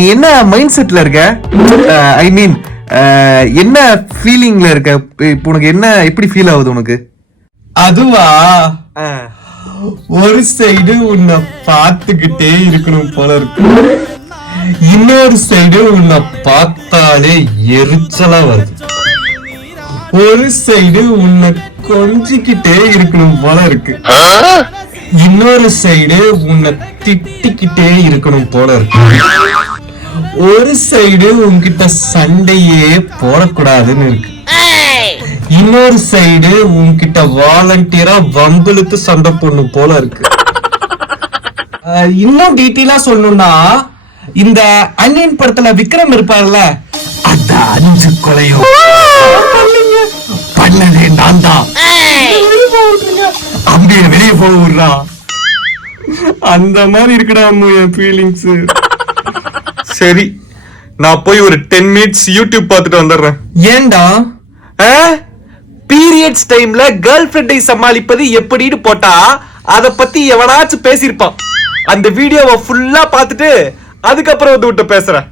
நீ என்ன மைண்ட் செட்ல இருக்க? ஐ மீன் என்ன ஃபீலிங்ல இருக்க? இப்போ உனக்கு என்ன எப்படி ஃபீல் ஆகுது உனக்கு? அதுவா, ஒரு சைடு உன்னை பார்த்துக்கிட்டே இருக்கணும் போல இருக்கு, இன்னொரு சைடு உன்னை பார்த்தாலே எரிச்சலா வருது. ஒரு சைடு உன்னை கொஞ்சிக்கிட்டே இருக்கணும் போல இருக்கு, இன்னொரு சைடு உன்னை திட்டிக்கிட்டே இருக்கணும் போல இருக்கு. ஒரு சைடு உன்கிட்ட சண்டையே போடக்கூடாதுன்னு இருக்கு, இன்னொரு சைடு உன்கிட்ட வாலண்டியரா வம்பிழுத்து சண்டை போடணும் போல இருக்கு. இன்னும் டீட்டெயிலா சொல்லணும்னா, இந்த அன்னியன் படத்துல விக்ரம் இருப்பார்ல, அந்த 5 கொலையும் பண்ணதே நான் தான், அப்படியே வெளியே போக விடுறா. அந்த மாதிரி இருக்குடா என் ஃபீலிங்ஸ். சரி, நான் போய் ஒரு 10 மினிட்ஸ் யூடியூப் பார்த்துட்டு வந்துடுறேன். ஏண்டா? பீரியட்ஸ் டைம்ல கேர்ள் ஃபிரெண்டை சமாளிப்பது எப்படின்னு போட்டா அத பத்தி எவனாச்சும் பேசியிருப்பான். அந்த வீடியோவை ஃபுல்லா பார்த்துட்டு அதுக்கப்புறம் வந்து விட்டு பேசுறேன்.